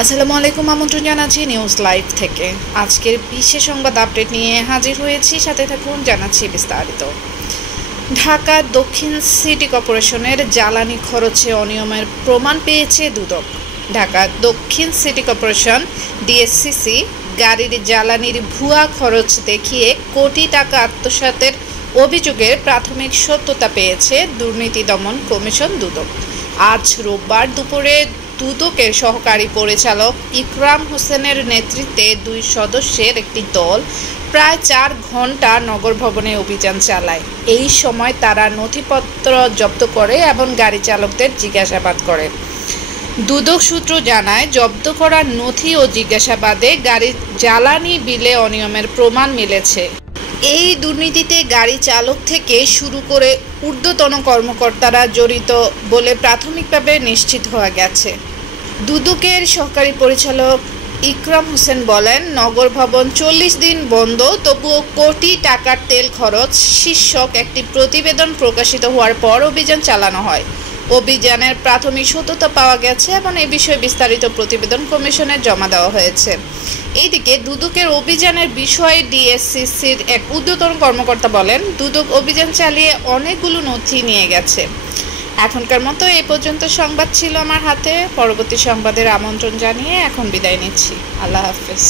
আসসালামু আলাইকুম, আমন্ত্রণ জানাচ্ছি নিউজ লাইভ থেকে। আজকের বিশেষ সংবাদ আপডেট নিয়ে হাজির হয়েছি, সাথে থাকুন, জানাচ্ছি বিস্তারিত। ঢাকা দক্ষিণ সিটি কর্পোরেশনের জ্বালানি খরচে অনিয়মের প্রমাণ পেয়েছে দুদক। ঢাকা দক্ষিণ সিটি কর্পোরেশন ডিএসসিসি গাড়ির জ্বালানির ভুয়া খরচ দেখিয়ে কোটি টাকা আত্মসাতের অভিযোগের প্রাথমিক সত্যতা পেয়েছে দুর্নীতি দমন কমিশন দুদক। আজ রোববার দুপুরে দুদকের সহকারী পরিচালক ইকরাম হোসেনের নেতৃত্বে 2 সদস্যের একটি দল প্রায় 4 ঘন্টা নগর ভবনে অভিযান চালায়। এই সময় তারা নথিপত্র জব্দ করে এবং গাড়ি চালকদের জিজ্ঞাসাবাদ করে। দুদক সূত্র জানায়, জব্দ করা নথি ও জিজ্ঞাসাবাদে গাড়ির জ্বালানি বিলে অনিয়মের প্রমাণ মিলেছে। এই দুর্নীতিতে গাড়ি চালক থেকে শুরু করে ঊর্ধ্বতন কর্মকর্তারা জড়িত বলে প্রাথমিকভাবে নিশ্চিত হওয়া গেছে। দুদকের সহকারী পরিচালক ইকরাম হোসেন বলেন, নগর ভবন 40 দিন বন্ধ, তবুও কোটি টাকার তেল খরচ শীর্ষক একটি প্রতিবেদন প্রকাশিত হওয়ার পর অভিযান চালানো হয়। অভিযানের প্রাথমিক সত্যতা পাওয়া গেছে এবং এ বিষয়ে বিস্তারিত প্রতিবেদন কমিশনে জমা দেওয়া হয়েছে। এইদিকে দুদকের অভিযানের বিষয়ে ডিএসসিসির এক ঊর্ধ্বতন কর্মকর্তা বলেন, দুদক অভিযান চালিয়ে অনেকগুলো নথি নিয়ে গেছে। এখনকার মতো এই পর্যন্ত সংবাদ ছিল আমার হাতে। পরবর্তী সংবাদের আমন্ত্রণ জানিয়ে এখন বিদায় নিচ্ছি। আল্লাহ হাফেজ।